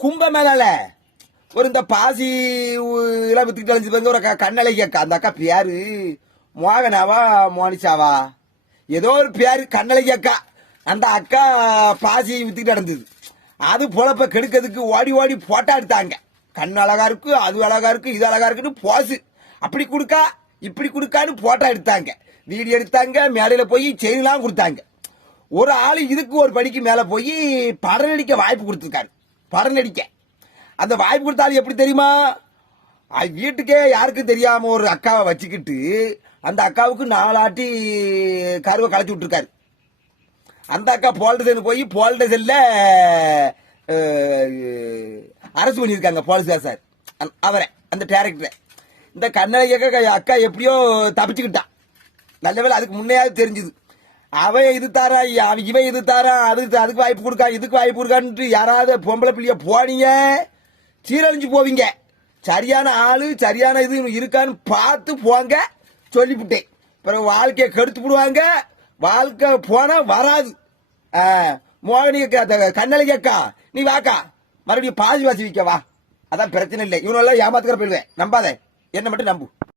கும்பமேளால ஒரு இந்த பாசி எல்லாம் வித்துக்கிட்டு அழிஞ்சு பாருங்க. ஒரு கண்ணழகி அக்கா, அந்த அக்கா பேரு மோகனாவா மோனிஷாவா ஏதோ ஒரு பேரு, கண்ணழகி அக்கா. அந்த அக்கா பாசி வித்துக்கிட்டு நடந்தது. அது பொழப்ப கெடுக்கிறதுக்கு ஓடி ஓடி போட்டா எடுத்தாங்க. கண் அழகா இருக்கு, அது அழகா இருக்கு, இது அழகா இருக்குன்னு போசு அப்படி கொடுக்கா இப்படி கொடுக்கான்னு போட்டா எடுத்தாங்க, வீடியோ எடுத்தாங்க, மேடையில போய் செயின்லாம் கொடுத்தாங்க. ஒரு ஆளு இதுக்கு ஒரு படிக்கு மேல போய் படம் நடிக்க வாய்ப்பு கொடுத்துருக்காரு. படம் நடிக்க அந்த வாய்ப்பு கொடுத்தாலும் எப்படி தெரியுமா? வீட்டுக்கே யாருக்கும் தெரியாம ஒரு அக்காவை வச்சுக்கிட்டு அந்த அக்காவுக்கு 4 ஆட்டி கருவை களைச்சி விட்டுருக்காரு. அந்த அக்கா போல்டேஷன் போய் போல்டேஷன்ல அரசு பண்ணியிருக்காங்க போலீஸ் சார் அவரை, அந்த டேரக்டரை. இந்த கண்ணழகி அக்கா எப்படியோ தப்பிச்சுக்கிட்டான். நல்ல வேலை அதுக்கு முன்னையாவது தெரிஞ்சுது. அவன் இது தாரா, இவன் இது தாரா, அதுக்கு வாய்ப்பு கொடுக்கா, இதுக்கு வாய்ப்பு கொடுக்கான்ட்டு யாராவது பொம்பளை பிள்ளைய போனீங்க சீரழிஞ்சு போவீங்க. சரியான ஆளு சரியான இது இருக்கான்னு பார்த்து போங்க சொல்லிவிட்டேன். பிறகு வாழ்க்கையை கெடுத்து விடுவாங்க. வாழ்க்கை போனா வராது. மோகனி கண்ணழகி அக்கா, நீ வாக்கா, மறுபடியும் பாசி வாசி வைக்க வா. அதான் பிரச்சனை இல்லை. இவனெல்லாம் ஏமாத்துக்கிற போயிடுவேன். நம்பாத, என்ன மட்டும் நம்பு.